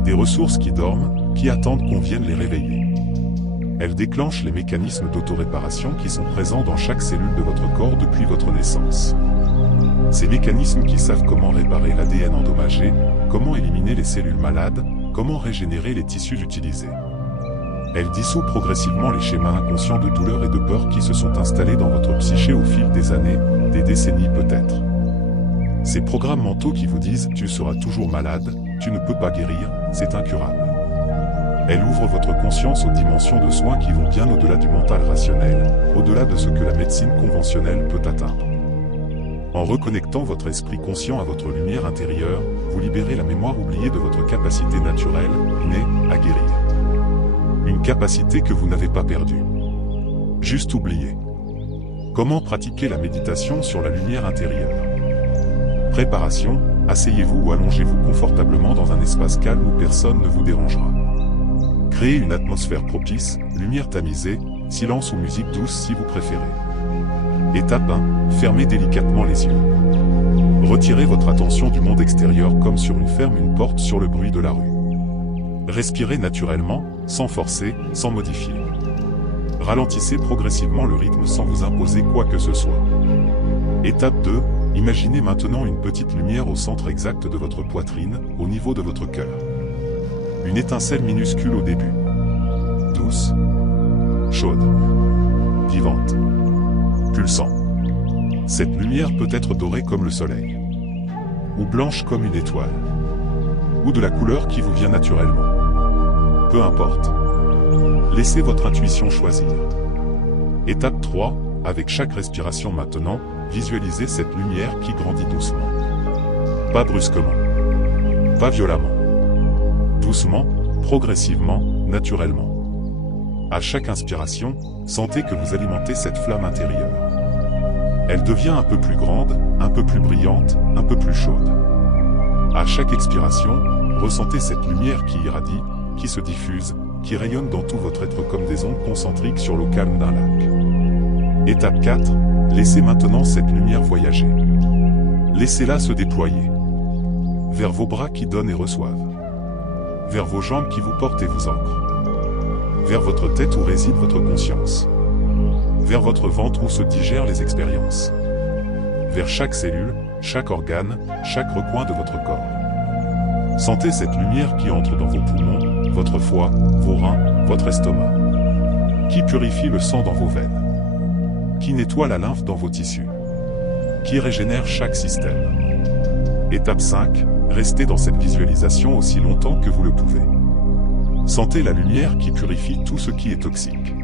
Des ressources qui dorment, qui attendent qu'on vienne les réveiller. Elle déclenche les mécanismes d'autoréparation qui sont présents dans chaque cellule de votre corps depuis votre naissance. Ces mécanismes qui savent comment réparer l'ADN endommagé, comment éliminer les cellules malades, comment régénérer les tissus utilisés. Elle dissout progressivement les schémas inconscients de douleur et de peur qui se sont installés dans votre psyché au fil des années, des décennies peut-être. Ces programmes mentaux qui vous disent « tu seras toujours malade, tu ne peux pas guérir, c'est incurable ». Elle ouvre votre conscience aux dimensions de soins qui vont bien au-delà du mental rationnel, au-delà de ce que la médecine conventionnelle peut atteindre. En reconnectant votre esprit conscient à votre lumière intérieure, vous libérez la mémoire oubliée de votre capacité naturelle, innée, à guérir. Une capacité que vous n'avez pas perdue. Juste oubliée. Comment pratiquer la méditation sur la lumière intérieure? Préparation, asseyez-vous ou allongez-vous confortablement dans un espace calme où personne ne vous dérangera. Créez une atmosphère propice, lumière tamisée, silence ou musique douce si vous préférez. Étape 1, fermez délicatement les yeux. Retirez votre attention du monde extérieur comme sur une porte sur le bruit de la rue. Respirez naturellement, sans forcer, sans modifier. Ralentissez progressivement le rythme sans vous imposer quoi que ce soit. Étape 2, imaginez maintenant une petite lumière au centre exact de votre poitrine, au niveau de votre cœur. Une étincelle minuscule au début. Douce, chaude, vivante, pulsant. Cette lumière peut être dorée comme le soleil, ou blanche comme une étoile, ou de la couleur qui vous vient naturellement. Peu importe. Laissez votre intuition choisir. Étape 3, avec chaque respiration maintenant, visualisez cette lumière qui grandit doucement. Pas brusquement. Pas violemment. Doucement, progressivement, naturellement. À chaque inspiration, sentez que vous alimentez cette flamme intérieure. Elle devient un peu plus grande, un peu plus brillante, un peu plus chaude. À chaque expiration, ressentez cette lumière qui irradie, qui se diffuse, qui rayonne dans tout votre être comme des ondes concentriques sur l'eau calme d'un lac. Étape 4, laissez maintenant cette lumière voyager. Laissez-la se déployer. Vers vos bras qui donnent et reçoivent. Vers vos jambes qui vous portent et vous ancrent. Vers votre tête où réside votre conscience. Vers votre ventre où se digèrent les expériences. Vers chaque cellule, chaque organe, chaque recoin de votre corps. Sentez cette lumière qui entre dans vos poumons, votre foie, vos reins, votre estomac. Qui purifie le sang dans vos veines. Qui nettoie la lymphe dans vos tissus. Qui régénère chaque système. Étape 5, restez dans cette visualisation aussi longtemps que vous le pouvez. Sentez la lumière qui purifie tout ce qui est toxique.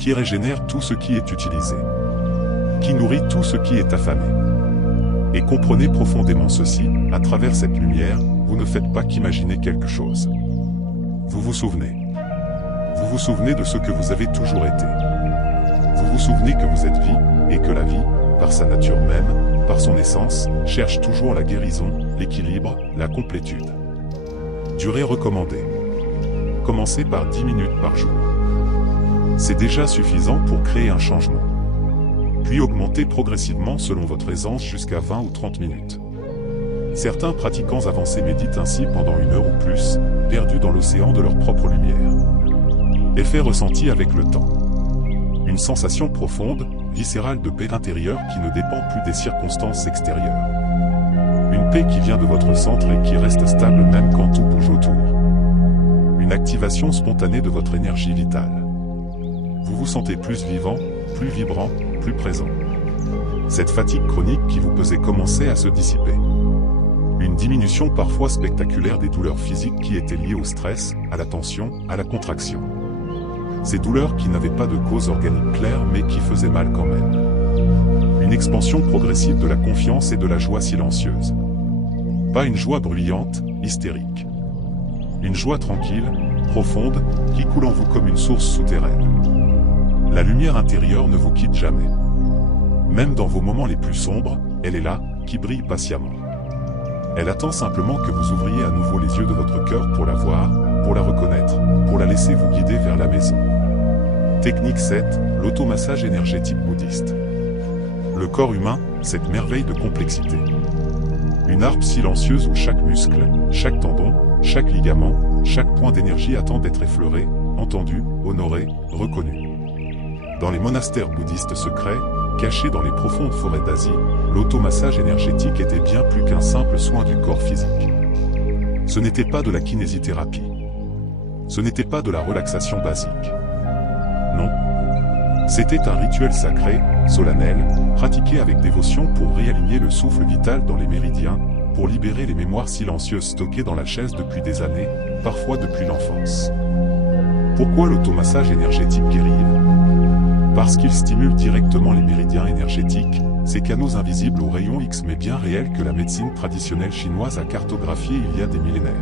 qui régénère tout ce qui est utilisé, qui nourrit tout ce qui est affamé. Et comprenez profondément ceci, à travers cette lumière, vous ne faites pas qu'imaginer quelque chose. Vous vous souvenez. Vous vous souvenez de ce que vous avez toujours été. Vous vous souvenez que vous êtes vie, et que la vie, par sa nature même, par son essence, cherche toujours la guérison, l'équilibre, la complétude. Durée recommandée. Commencez par 10 minutes par jour. C'est déjà suffisant pour créer un changement. Puis augmentez progressivement selon votre aisance jusqu'à 20 ou 30 minutes. Certains pratiquants avancés méditent ainsi pendant 1 heure ou plus, perdus dans l'océan de leur propre lumière. Effet ressenti avec le temps. Une sensation profonde, viscérale de paix intérieure qui ne dépend plus des circonstances extérieures. Une paix qui vient de votre centre et qui reste stable même quand tout bouge autour. Une activation spontanée de votre énergie vitale. Vous vous sentez plus vivant, plus vibrant, plus présent. Cette fatigue chronique qui vous pesait commençait à se dissiper. Une diminution parfois spectaculaire des douleurs physiques qui étaient liées au stress, à la tension, à la contraction. Ces douleurs qui n'avaient pas de cause organique claire mais qui faisaient mal quand même. Une expansion progressive de la confiance et de la joie silencieuse. Pas une joie bruyante, hystérique. Une joie tranquille, profonde, qui coule en vous comme une source souterraine. La lumière intérieure ne vous quitte jamais. Même dans vos moments les plus sombres, elle est là, qui brille patiemment. Elle attend simplement que vous ouvriez à nouveau les yeux de votre cœur pour la voir, pour la reconnaître, pour la laisser vous guider vers la maison. Technique 7, l'automassage énergétique bouddhiste. Le corps humain, cette merveille de complexité. Une harpe silencieuse où chaque muscle, chaque tendon, chaque ligament, chaque point d'énergie attend d'être effleuré, entendu, honoré, reconnu. Dans les monastères bouddhistes secrets, cachés dans les profondes forêts d'Asie, l'automassage énergétique était bien plus qu'un simple soin du corps physique. Ce n'était pas de la kinésithérapie. Ce n'était pas de la relaxation basique. Non. C'était un rituel sacré, solennel, pratiqué avec dévotion pour réaligner le souffle vital dans les méridiens, pour libérer les mémoires silencieuses stockées dans la chaise depuis des années, parfois depuis l'enfance. Pourquoi l'automassage énergétique guérit-il ? Parce qu'il stimule directement les méridiens énergétiques, ces canaux invisibles aux rayons X mais bien réels que la médecine traditionnelle chinoise a cartographiés il y a des millénaires.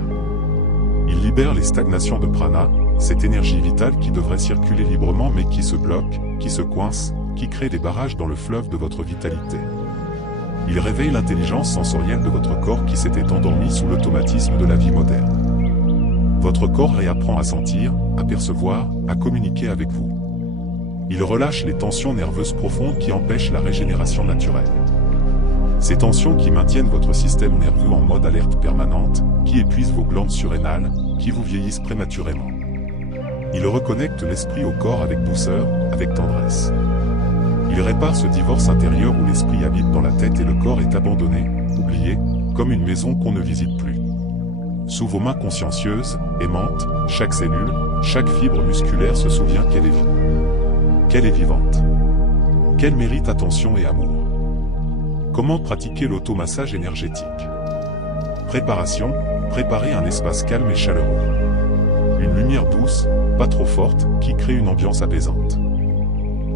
Il libère les stagnations de prana, cette énergie vitale qui devrait circuler librement mais qui se bloque, qui se coince, qui crée des barrages dans le fleuve de votre vitalité. Il réveille l'intelligence sensorielle de votre corps qui s'était endormi sous l'automatisme de la vie moderne. Votre corps réapprend à sentir, à percevoir, à communiquer avec vous. Il relâche les tensions nerveuses profondes qui empêchent la régénération naturelle. Ces tensions qui maintiennent votre système nerveux en mode alerte permanente, qui épuisent vos glandes surrénales, qui vous vieillissent prématurément. Il reconnecte l'esprit au corps avec douceur, avec tendresse. Il répare ce divorce intérieur où l'esprit habite dans la tête et le corps est abandonné, oublié, comme une maison qu'on ne visite plus. Sous vos mains consciencieuses, aimantes, chaque cellule, chaque fibre musculaire se souvient qu'elle est vive. Qu'elle est vivante. Qu'elle mérite attention et amour. Comment pratiquer l'automassage énergétique? Préparation, préparez un espace calme et chaleureux. Une lumière douce, pas trop forte, qui crée une ambiance apaisante.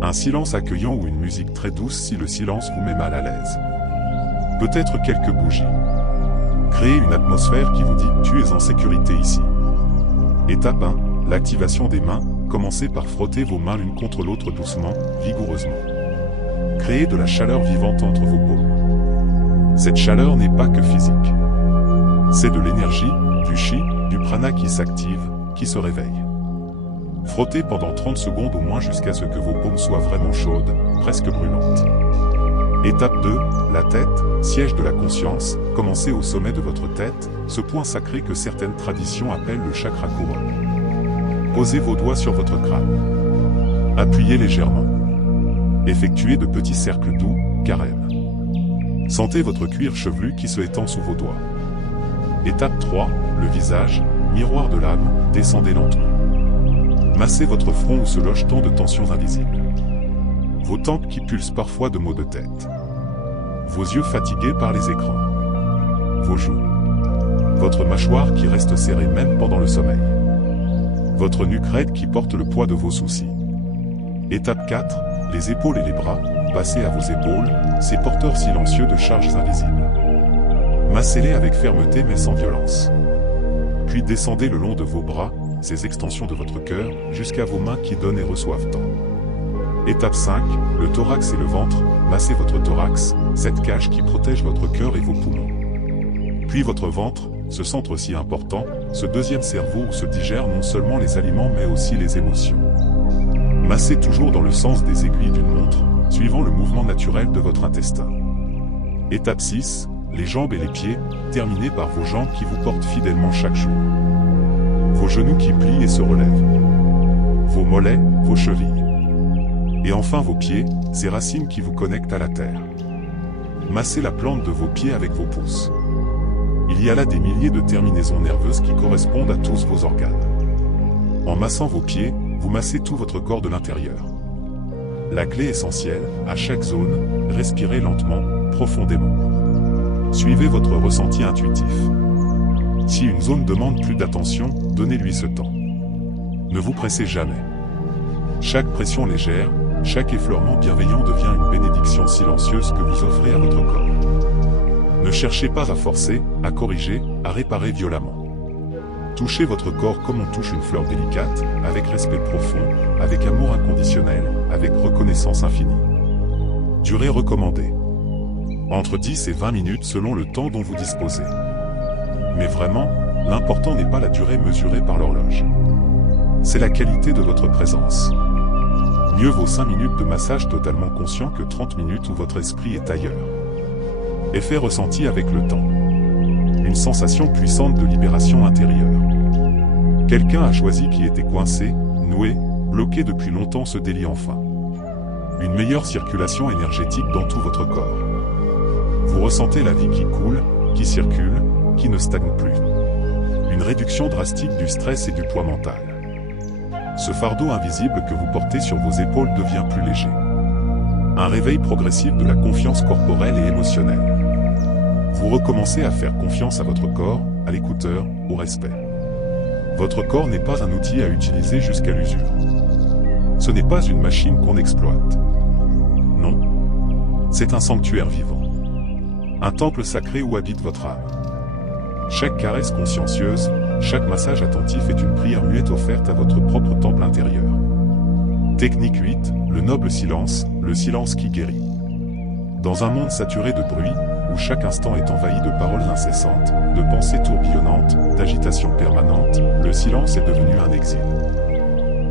Un silence accueillant ou une musique très douce si le silence vous met mal à l'aise. Peut-être quelques bougies. Créez une atmosphère qui vous dit « tu es en sécurité ici ». Étape 1, l'activation des mains. Commencez par frotter vos mains l'une contre l'autre doucement, vigoureusement. Créez de la chaleur vivante entre vos paumes. Cette chaleur n'est pas que physique. C'est de l'énergie, du chi, du prana qui s'active, qui se réveille. Frottez pendant 30 secondes au moins jusqu'à ce que vos paumes soient vraiment chaudes, presque brûlantes. Étape 2, la tête, siège de la conscience. Commencez au sommet de votre tête, ce point sacré que certaines traditions appellent le chakra couronne. Posez vos doigts sur votre crâne. Appuyez légèrement. Effectuez de petits cercles doux, carènes. Sentez votre cuir chevelu qui se étend sous vos doigts. Étape 3, le visage, miroir de l'âme, descendez lentement. Massez votre front où se logent tant de tensions invisibles. Vos tempes qui pulsent parfois de maux de tête. Vos yeux fatigués par les écrans. Vos joues. Votre mâchoire qui reste serrée même pendant le sommeil. Votre nuque raide qui porte le poids de vos soucis. Étape 4, les épaules et les bras, passez à vos épaules, ces porteurs silencieux de charges invisibles. Massez-les avec fermeté mais sans violence. Puis descendez le long de vos bras, ces extensions de votre cœur, jusqu'à vos mains qui donnent et reçoivent tant. Étape 5, le thorax et le ventre, massez votre thorax, cette cage qui protège votre cœur et vos poumons. Puis votre ventre, ce centre si important, ce deuxième cerveau où se digèrent non seulement les aliments mais aussi les émotions. Massez toujours dans le sens des aiguilles d'une montre, suivant le mouvement naturel de votre intestin. Étape 6, les jambes et les pieds, terminez par vos jambes qui vous portent fidèlement chaque jour. Vos genoux qui plient et se relèvent. Vos mollets, vos chevilles. Et enfin vos pieds, ces racines qui vous connectent à la terre. Massez la plante de vos pieds avec vos pouces. Il y a là des milliers de terminaisons nerveuses qui correspondent à tous vos organes. En massant vos pieds, vous massez tout votre corps de l'intérieur. La clé essentielle, à chaque zone, respirez lentement, profondément. Suivez votre ressenti intuitif. Si une zone demande plus d'attention, donnez-lui ce temps. Ne vous pressez jamais. Chaque pression légère, chaque effleurement bienveillant devient une bénédiction silencieuse que vous offrez à votre corps. Ne cherchez pas à forcer, à corriger, à réparer violemment. Touchez votre corps comme on touche une fleur délicate, avec respect profond, avec amour inconditionnel, avec reconnaissance infinie. Durée recommandée. Entre 10 et 20 minutes selon le temps dont vous disposez. Mais vraiment, l'important n'est pas la durée mesurée par l'horloge. C'est la qualité de votre présence. Mieux vaut 5 minutes de massage totalement conscient que 30 minutes où votre esprit est ailleurs. Effet ressenti avec le temps. Une sensation puissante de libération intérieure. Quelqu'un a choisi qui était coincé, noué, bloqué depuis longtemps se délie enfin. Une meilleure circulation énergétique dans tout votre corps. Vous ressentez la vie qui coule, qui circule, qui ne stagne plus. Une réduction drastique du stress et du poids mental. Ce fardeau invisible que vous portez sur vos épaules devient plus léger. Un réveil progressif de la confiance corporelle et émotionnelle. Vous recommencez à faire confiance à votre corps, à l'écouteur, au respect. Votre corps n'est pas un outil à utiliser jusqu'à l'usure. Ce n'est pas une machine qu'on exploite. Non. C'est un sanctuaire vivant. Un temple sacré où habite votre âme. Chaque caresse consciencieuse, chaque massage attentif est une prière muette offerte à votre propre temple intérieur. Technique 8, le noble silence, le silence qui guérit. Dans un monde saturé de bruit, où chaque instant est envahi de paroles incessantes, de pensées tourbillonnantes, d'agitation permanente, le silence est devenu un exil.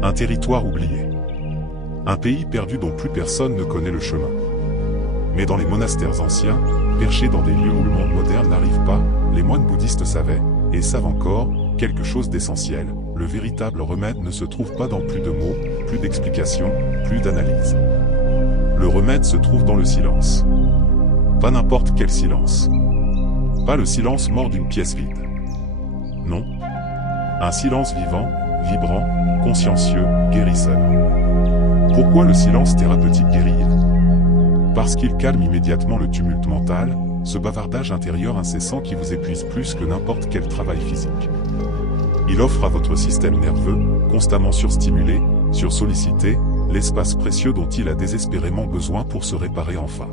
Un territoire oublié. Un pays perdu dont plus personne ne connaît le chemin. Mais dans les monastères anciens, perchés dans des lieux où le monde moderne n'arrive pas, les moines bouddhistes savaient, et savent encore, quelque chose d'essentiel. Le véritable remède ne se trouve pas dans plus de mots, plus d'explications, plus d'analyses. Le remède se trouve dans le silence. Pas n'importe quel silence. Pas le silence mort d'une pièce vide. Non. Un silence vivant, vibrant, consciencieux, guérisseur. Pourquoi le silence thérapeutique guérit? Parce qu'il calme immédiatement le tumulte mental, ce bavardage intérieur incessant qui vous épuise plus que n'importe quel travail physique. Il offre à votre système nerveux, constamment surstimulé, sursollicité, l'espace précieux dont il a désespérément besoin pour se réparer enfin.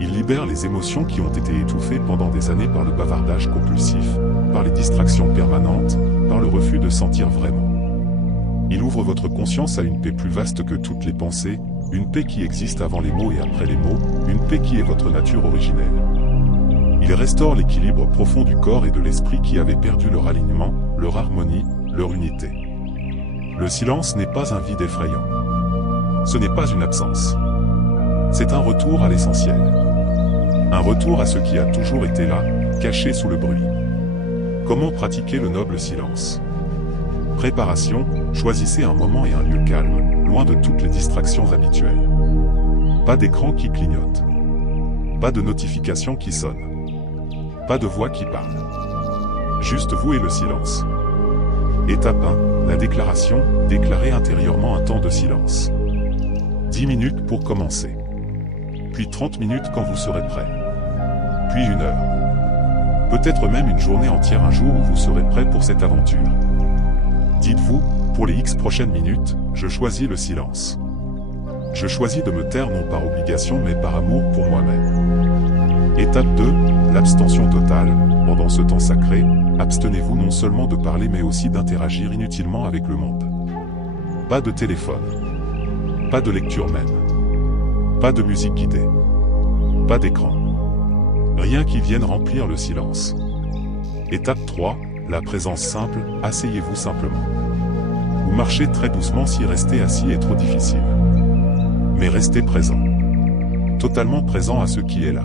Il libère les émotions qui ont été étouffées pendant des années par le bavardage compulsif, par les distractions permanentes, par le refus de sentir vraiment. Il ouvre votre conscience à une paix plus vaste que toutes les pensées, une paix qui existe avant les mots et après les mots, une paix qui est votre nature originelle. Il restaure l'équilibre profond du corps et de l'esprit qui avaient perdu leur alignement, leur harmonie, leur unité. Le silence n'est pas un vide effrayant. Ce n'est pas une absence. C'est un retour à l'essentiel. Un retour à ce qui a toujours été là, caché sous le bruit. Comment pratiquer le noble silence? Préparation, choisissez un moment et un lieu calme, loin de toutes les distractions habituelles. Pas d'écran qui clignote. Pas de notification qui sonne. Pas de voix qui parle. Juste vous et le silence. Étape 1, la déclaration, déclarez intérieurement un temps de silence. 10 minutes pour commencer. Puis 30 minutes quand vous serez prêt. Puis 1 heure. Peut-être même une journée entière un jour où vous serez prêt pour cette aventure. Dites-vous, pour les X prochaines minutes, je choisis le silence. Je choisis de me taire non par obligation mais par amour pour moi-même. Étape 2, l'abstention totale. Pendant ce temps sacré, abstenez-vous non seulement de parler mais aussi d'interagir inutilement avec le monde. Pas de téléphone. Pas de lecture même. Pas de musique guidée. Pas d'écran. Rien qui vienne remplir le silence. Étape 3, la présence simple, asseyez-vous simplement. Ou marchez très doucement si rester assis est trop difficile. Mais restez présent. Totalement présent à ce qui est là.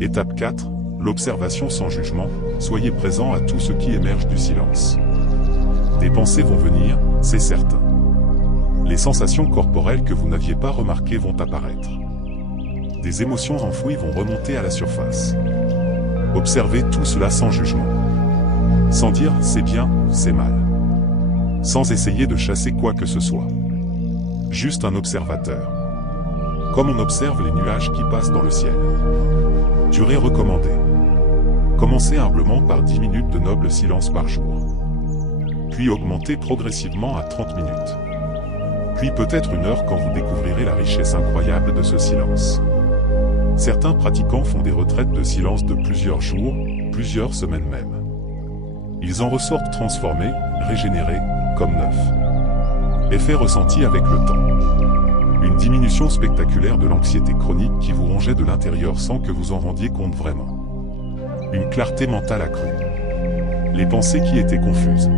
Étape 4, l'observation sans jugement, soyez présent à tout ce qui émerge du silence. Des pensées vont venir, c'est certain. Les sensations corporelles que vous n'aviez pas remarquées vont apparaître. Des émotions enfouies vont remonter à la surface. Observez tout cela sans jugement. Sans dire « c'est bien » ou « c'est mal ». Sans essayer de chasser quoi que ce soit. Juste un observateur. Comme on observe les nuages qui passent dans le ciel. Durée recommandée. Commencez humblement par 10 minutes de noble silence par jour. Puis augmentez progressivement à 30 minutes. Puis peut-être 1 heure quand vous découvrirez la richesse incroyable de ce silence. Certains pratiquants font des retraites de silence de plusieurs jours, plusieurs semaines même. Ils en ressortent transformés, régénérés, comme neufs. Effet ressenti avec le temps. Une diminution spectaculaire de l'anxiété chronique qui vous rongeait de l'intérieur sans que vous en rendiez compte vraiment. Une clarté mentale accrue. Les pensées qui étaient confuses.